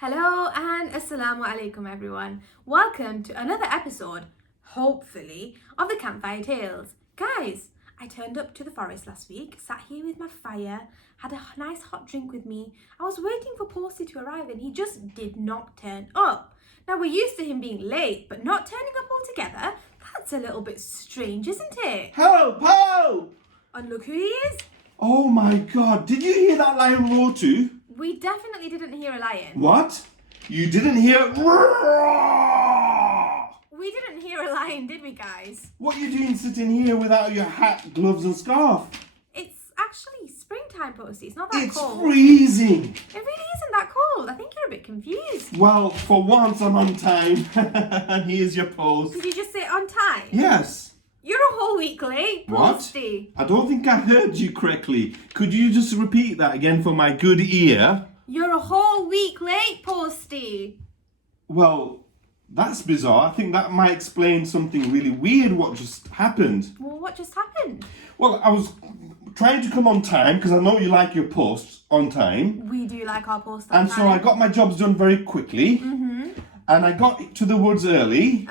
Hello and assalamu alaikum everyone. Welcome to another episode, hopefully, of the Campfire Tales. Guys, I turned up to the forest last week, sat here with my fire, had a nice hot drink with me. I was waiting for Posty to arrive and he just did not turn up. Now we're used to him being late, but not turning up altogether, that's a little bit strange, isn't it? Help! Help! And look who he is. Oh my god, did you hear that lion roar too? We definitely didn't hear a lion. What? You didn't hear it? Roar! We didn't hear a lion, did we, guys? What are you doing sitting here without your hat, gloves and scarf? It's actually springtime, Posty. It's not that It's cold. freezing. It really isn't that cold. I think you're a bit confused. Well, for once I'm on time. And here's your post. Did you just say on time? Yes. You're a whole week late, What? Posty. I don't think I heard you correctly. Could you just repeat that again for my good ear? You're a whole week late, Posty. Well, that's bizarre. I think that might explain something really weird what just happened. Well, what just happened? Well, I was trying to come on time because I know you like your posts on time. We do like our post on And time. so I got my jobs done very quickly. And I got to the woods early,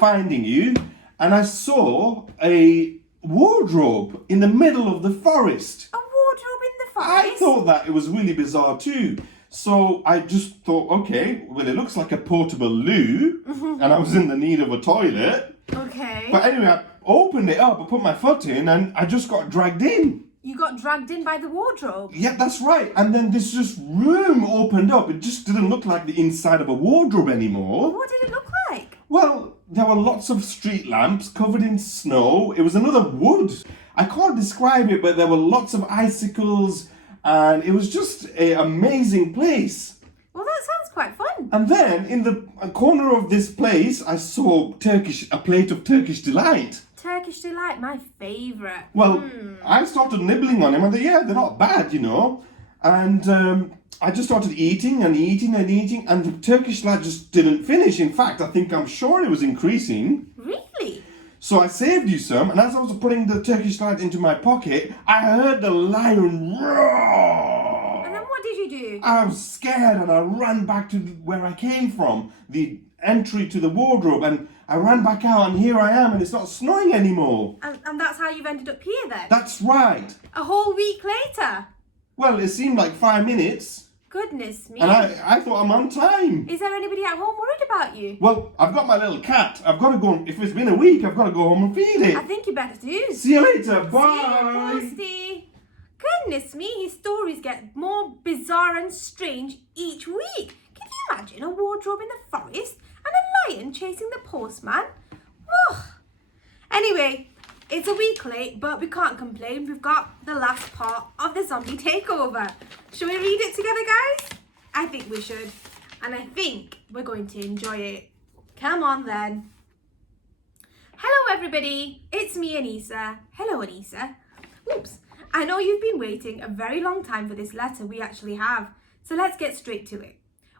finding you. And I saw a wardrobe in the middle of the forest. A wardrobe in the I forest? thought that it was really bizarre too. So I just thought, okay, well, it looks like a portable loo. And I was in the need of a toilet. Okay. But anyway, I opened it up, I put my foot in, and I just got dragged in. You got dragged in by the wardrobe. Yeah, that's right. And then this just room opened up. It just didn't look like the inside of a wardrobe anymore. What did it look like? Well, there were lots of street lamps covered in snow. It was another wood. I can't describe it, but there were lots of icicles, and it was just an amazing place. Well, that sounds quite fun. And then in the corner of this place, I saw a plate of Turkish delight. Turkish delight, my favourite. Well, I started nibbling on them, and they're not bad, you know. And I just started eating and eating and eating, and the Turkish delight just didn't finish. In fact, I'm sure it was increasing. Really? So I saved you some, and as I was putting the Turkish delight into my pocket, I heard the lion roar. And then what did you do? I was scared, and I ran back to where I came from, the entry to the wardrobe, and I ran back out, and here I am, and it's not snowing anymore. And that's how you've ended up here then? That's right. A whole week later? Well, it seemed like 5 minutes, Goodness me. and I thought I'm on time. Is there anybody at home worried about you? Well, I've got my little cat. I've got to go, if it's been a week, I've got to go home and feed I it. think you better do. See you later. See you, Bye. Posty. Goodness me, his stories get more bizarre and strange each week. Can you imagine a wardrobe in the forest and a lion chasing the postman? Ugh. Anyway, it's a week late, but we can't complain. We've got the last part of the Zombie Takeover. Shall we read it together, guys? I think we should. And I think we're going to enjoy it. Come on then. Hello everybody, it's me Anissa. Hello Anissa. Oops, I know you've been waiting a very long time for this letter, we actually have. So let's get straight to it.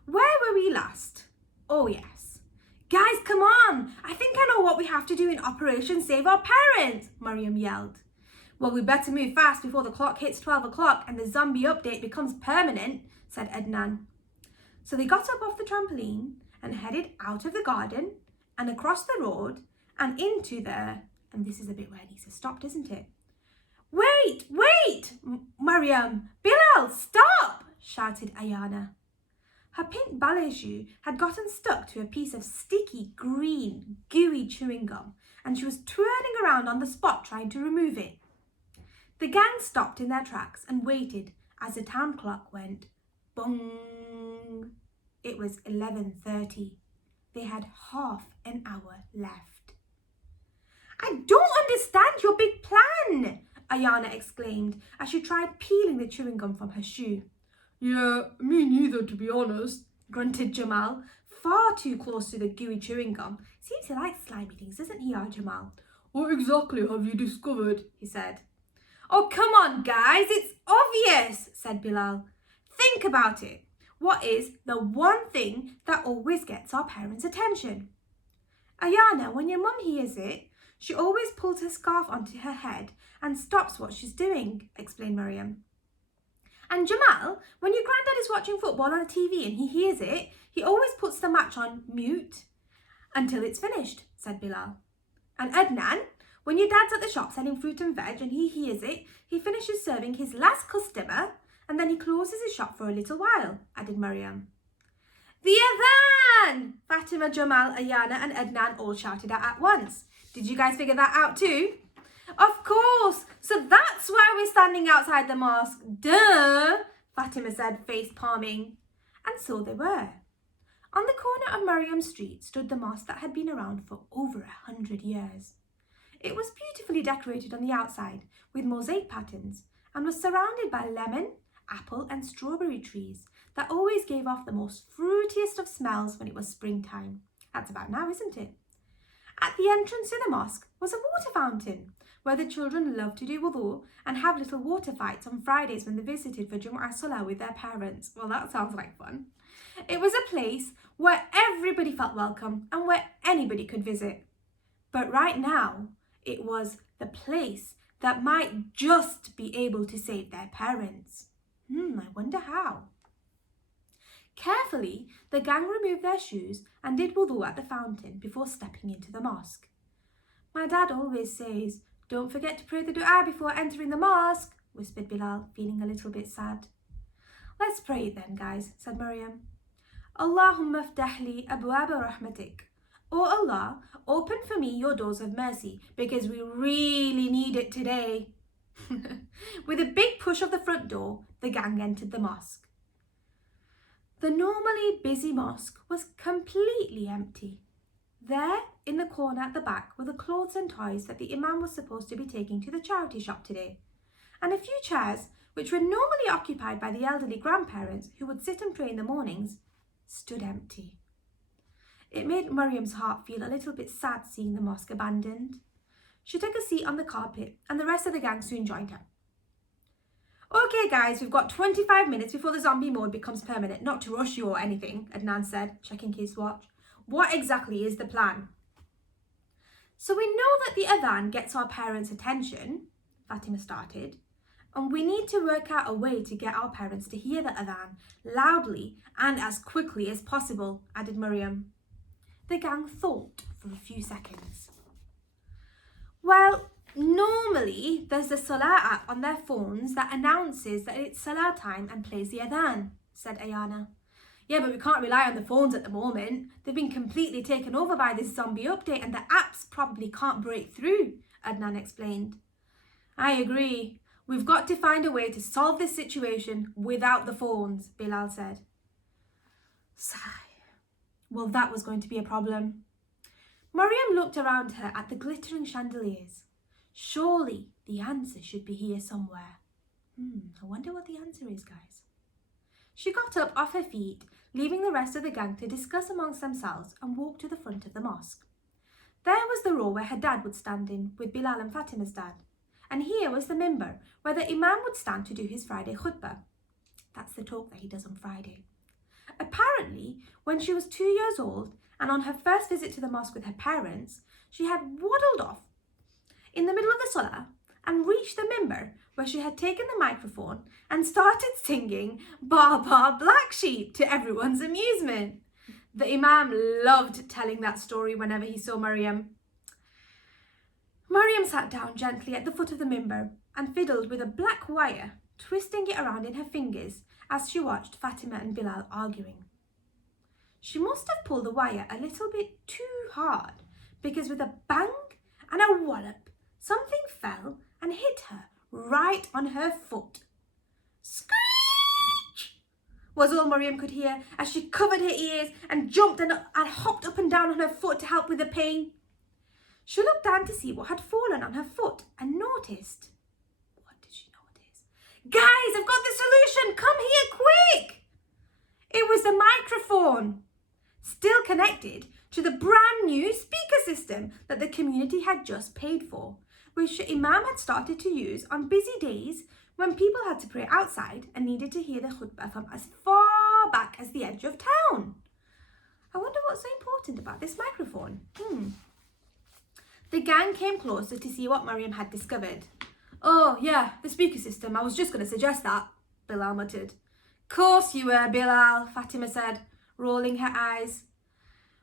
Where were we last? Oh yes. Guys, come on! I think I know what we have to do in Operation Save Our Parents, Maryam yelled. Well, we better move fast before the clock hits 12 o'clock and the zombie update becomes permanent, said Ednan. So they got up off the trampoline and headed out of the garden and across the road and into the... And this is the bit where Anissa stopped, isn't it? Wait! Maryam! Bilal, stop! Shouted Ayana. Her pink ballet shoe had gotten stuck to a piece of sticky, green, gooey chewing gum, and she was twirling around on the spot trying to remove it. The gang stopped in their tracks and waited as the town clock went bong. It was 11:30. They had half an hour left. I don't understand your big plan, Ayana exclaimed as she tried peeling the chewing gum from her shoe. Yeah, me neither, to be honest, grunted Jamal, far too close to the gooey chewing gum. Seems he likes slimy things, doesn't he, our Jamal? What exactly have you discovered? He said. Oh, come on, guys, it's obvious, said Bilal. Think about it. What is the one thing that always gets our parents' attention? Ayana, when your mum hears it, she always pulls her scarf onto her head and stops what she's doing, explained Maryam. And Jamal, when your granddad is watching football on the TV and he hears it, he always puts the match on mute until it's finished, said Bilal. And Adnan, when your dad's at the shop selling fruit and veg and he hears it, he finishes serving his last customer and then he closes his shop for a little while, added Maryam. The Adhan! Fatima, Jamal, Ayana and Adnan all shouted out at once. Did you guys figure that out too? Of course! So that's why we're standing outside the mosque. Duh! Fatima said, face palming. And so they were. On the corner of Maryam Street stood the mosque that had been around for over 100 years. It was beautifully decorated on the outside with mosaic patterns and was surrounded by lemon, apple and strawberry trees that always gave off the most fruitiest of smells when it was springtime. That's about now, isn't it? At the entrance to the mosque was a water fountain where the children loved to do wudu and have little water fights on Fridays when they visited for Jumu'ah Salah with their parents. Well, that sounds like fun. It was a place where everybody felt welcome and where anybody could visit. But right now, it was the place that might just be able to save their parents. I wonder how. Carefully, the gang removed their shoes and did wudu at the fountain before stepping into the mosque. My dad always says, don't forget to pray the dua before entering the mosque, whispered Bilal, feeling a little bit sad. Let's pray it then, guys, said Maryam. Allahumma ftah li abwaba rahmatik. Oh Allah, open for me your doors of mercy because we really need it today. With a big push of the front door, the gang entered the mosque. The normally busy mosque was completely empty. There, in the corner at the back, were the clothes and toys that the imam was supposed to be taking to the charity shop today, and a few chairs, which were normally occupied by the elderly grandparents who would sit and pray in the mornings, stood empty. It made Maryam's heart feel a little bit sad seeing the mosque abandoned. She took a seat on the carpet, and the rest of the gang soon joined her. Okay guys, we've got 25 minutes before the zombie mode becomes permanent. Not to rush you or anything, Adnan said, checking his watch. What exactly is the plan? So we know that the adhan gets our parents' attention, Fatima started, and we need to work out a way to get our parents to hear the adhan loudly and as quickly as possible, added Maryam. The gang thought for a few seconds. Well, normally there's a Salah app on their phones that announces that it's Salah time and plays the adhan, said Ayana. Yeah, but we can't rely on the phones at the moment. They've been completely taken over by this zombie update and the apps probably can't break through, Adnan explained. I agree. We've got to find a way to solve this situation without the phones, Bilal said. Sigh. Well, that was going to be a problem. Maryam looked around her at the glittering chandeliers. Surely the answer should be here somewhere. I wonder what the answer is, guys. She got up off her feet, leaving the rest of the gang to discuss amongst themselves and walked to the front of the mosque. There was the row where her dad would stand in with Bilal and Fatima's dad. And here was the minbar where the imam would stand to do his Friday khutbah. That's the talk that he does on Friday. Apparently, when she was 2 years old and on her first visit to the mosque with her parents, she had waddled off in the middle of the salah and reached the minbar where she had taken the microphone and started singing Ba Ba Black Sheep to everyone's amusement. The imam loved telling that story whenever he saw Maryam. Maryam sat down gently at the foot of the minbar and fiddled with a black wire, twisting it around in her fingers as she watched Fatima and Bilal arguing. She must have pulled the wire a little bit too hard because with a bang and a wallop, something fell and hit her right on her foot. Screech! Was all Maryam could hear as she covered her ears and jumped and hopped up and down on her foot to help with the pain. She looked down to see what had fallen on her foot and noticed. What did she notice? Guys, I've got the solution! Come here quick! It was the microphone, still connected to the brand new speaker system that the community had just paid for, which the imam had started to use on busy days when people had to pray outside and needed to hear the khutbah from as far back as the edge of town. I wonder what's so important about this microphone. The gang came closer to see what Maryam had discovered. Oh yeah, the speaker system, I was just going to suggest that, Bilal muttered. Course you were, Bilal, Fatima said, rolling her eyes.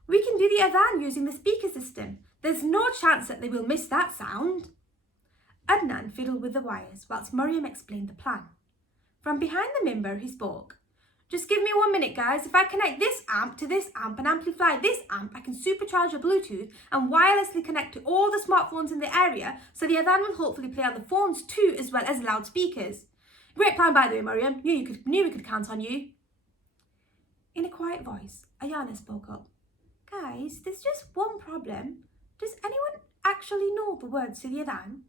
We can do the adhan using the speaker system. There's no chance that they will miss that sound. Adnan fiddled with the wires whilst Maryam explained the plan. From behind the mimbar he spoke. Just give me 1 minute, guys. If I connect this amp to this amp and amplify this amp, I can supercharge a Bluetooth and wirelessly connect to all the smartphones in the area, so the adhan will hopefully play on the phones too, as well as loudspeakers. Great plan, by the way, Maryam. Knew we could count on you. In a quiet voice, Ayana spoke up. Guys, there's just one problem. Does anyone actually know the words to the adhan?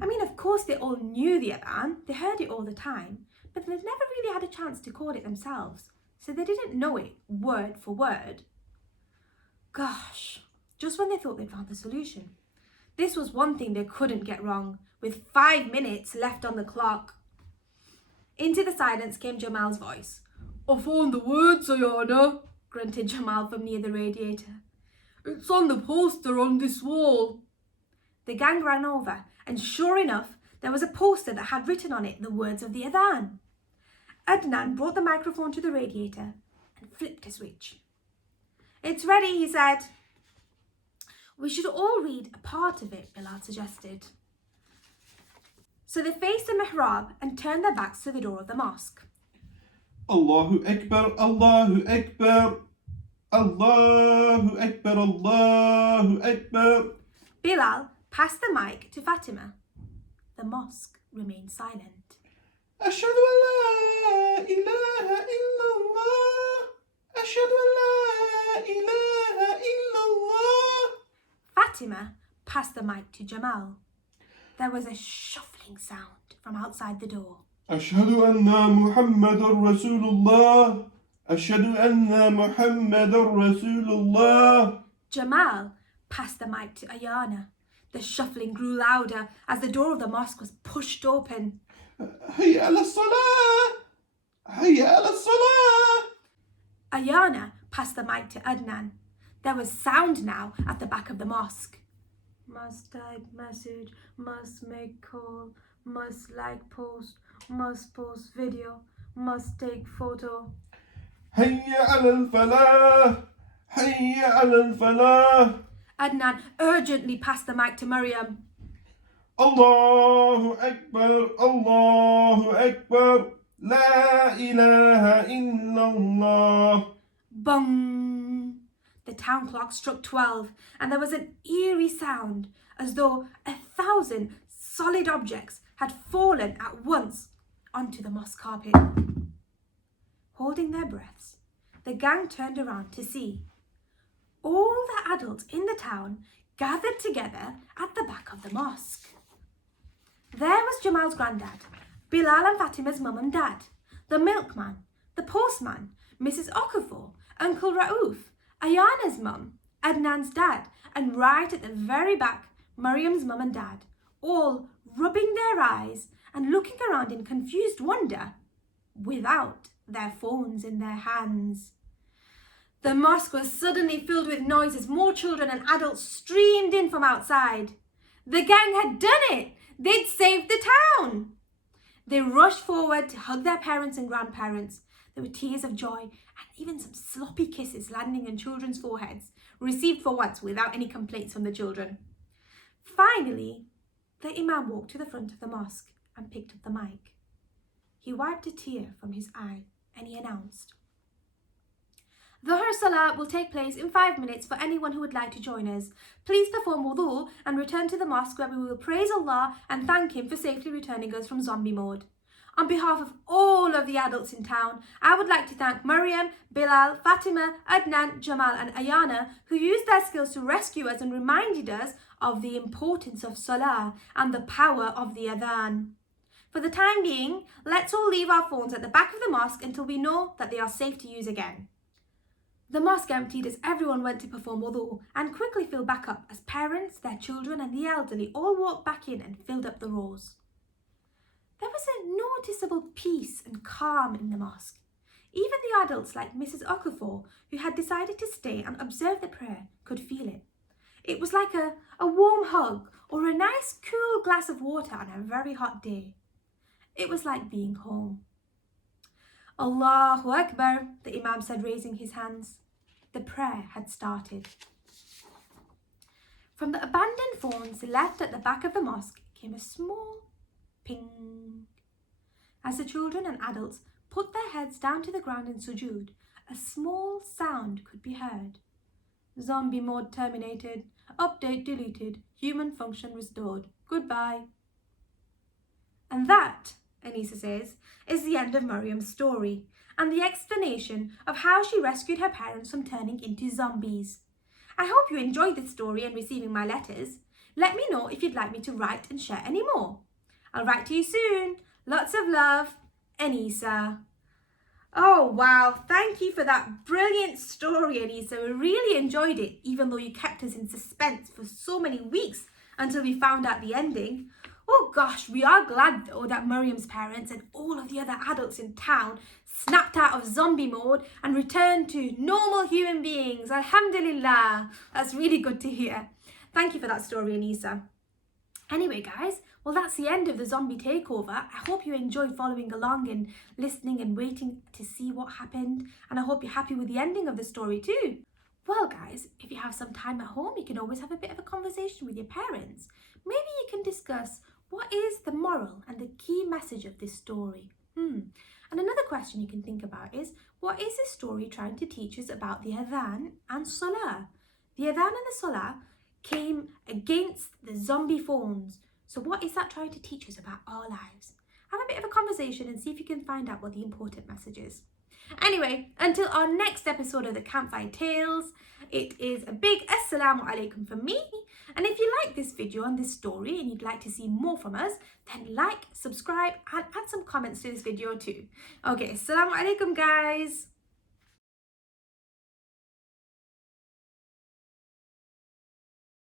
I mean, of course they all knew the adhan. They heard it all the time. But they'd never really had a chance to code it themselves, so they didn't know it word for word. Gosh, just when they thought they'd found the solution. This was one thing they couldn't get wrong, with 5 minutes left on the clock. Into the silence came Jamal's voice. I found the words, Ayana, grunted Jamal from near the radiator. It's on the poster on this wall. The gang ran over, and sure enough, there was a poster that had written on it the words of the adhan. Adnan brought the microphone to the radiator and flipped a switch. It's ready, he said. We should all read a part of it, Bilal suggested. So they faced the mihrab and turned their backs to the door of the mosque. Allahu Akbar, Allahu Akbar, Allahu Akbar, Allahu Akbar. Bilal passed the mic to Fatima. The mosque remained silent. أشهد أن لا إله إلا الله أشهد أن لا إله إلا الله. Fatima passed the mic to Jamal. There was a shuffling sound from outside the door. أشهد أن محمد رسول الله أشهد أن محمد رسول الله. Jamal passed the mic to Ayana. The shuffling grew louder as the door of the mosque was pushed open. هيا على الصلاة هيا على الصلاة. Ayana passed the mic to Adnan. There was sound now at the back of the mosque. Must type message, must make call, must like post, must post video, must take photo. هيا على الفلاح هيا على الفلاح. Adnan urgently passed the mic to Maryam. الله أكبر الله أكبر لا إله إلا الله. Bung! The town clock struck 12 and there was an eerie sound as though 1,000 solid objects had fallen at once onto the mosque carpet. Holding their breaths, the gang turned around to see. All the adults in the town gathered together at the back of the mosque. There was Jamal's granddad, Bilal and Fatima's mum and dad, the milkman, the postman, Mrs. Okafor, Uncle Raouf, Ayana's mum, Adnan's dad, and right at the very back, Maryam's mum and dad, all rubbing their eyes and looking around in confused wonder, without their phones in their hands. The mosque was suddenly filled with noise as more children and adults streamed in from outside. The gang had done it! They'd saved the town! They rushed forward to hug their parents and grandparents. There were tears of joy and even some sloppy kisses landing on children's foreheads, received for once without any complaints from the children. Finally, the imam walked to the front of the mosque and picked up the mic. He wiped a tear from his eye and he announced, Dhuhr Salah will take place in 5 minutes for anyone who would like to join us. Please perform wudu and return to the mosque where we will praise Allah and thank Him for safely returning us from zombie mode. On behalf of all of the adults in town, I would like to thank Maryam, Bilal, Fatima, Adnan, Jamal and Ayana who used their skills to rescue us and reminded us of the importance of Salah and the power of the adhan. For the time being, let's all leave our phones at the back of the mosque until we know that they are safe to use again. The mosque emptied as everyone went to perform wudu and quickly filled back up as parents, their children and the elderly all walked back in and filled up the rows. There was a noticeable peace and calm in the mosque. Even the adults like Mrs. Okafor, who had decided to stay and observe the prayer, could feel it. It was like a warm hug or a nice cool glass of water on a very hot day. It was like being home. Allahu Akbar, the Imam said, raising his hands. The prayer had started. From the abandoned thorns left at the back of the mosque came a small ping. As the children and adults put their heads down to the ground in sujood, a small sound could be heard. Zombie mode terminated. Update deleted. Human function restored. Goodbye. And that, Anisa says, is the end of Maryam's story and the explanation of how she rescued her parents from turning into zombies. I hope you enjoyed this story and receiving my letters. Let me know if you'd like me to write and share any more. I'll write to you soon. Lots of love, Anisa. Oh wow, thank you for that brilliant story, Anisa. We really enjoyed it, even though you kept us in suspense for so many weeks until we found out the ending. Oh gosh, we are glad though that Maryam's parents and all of the other adults in town snapped out of zombie mode and returned to normal human beings. Alhamdulillah. That's really good to hear. Thank you for that story, Anisa. Anyway, guys, well, that's the end of the Zombie Takeover. I hope you enjoyed following along and listening and waiting to see what happened. And I hope you're happy with the ending of the story too. Well, guys, if you have some time at home, you can always have a bit of a conversation with your parents. Maybe you can discuss what is the moral and the key message of this story. And another question you can think about is, what is this story trying to teach us about the adhan and salah? The adhan and the salah came against the zombie phones. So what is that trying to teach us about our lives? Have a bit of a conversation and see if you can find out what the important message is. Anyway, until our next episode of the Campfire Tales, it is a big Assalamu Alaikum from me. And if you like this video and this story and you'd like to see more from us, then like, subscribe and add some comments to this video too. Okay, Assalamu Alaikum guys.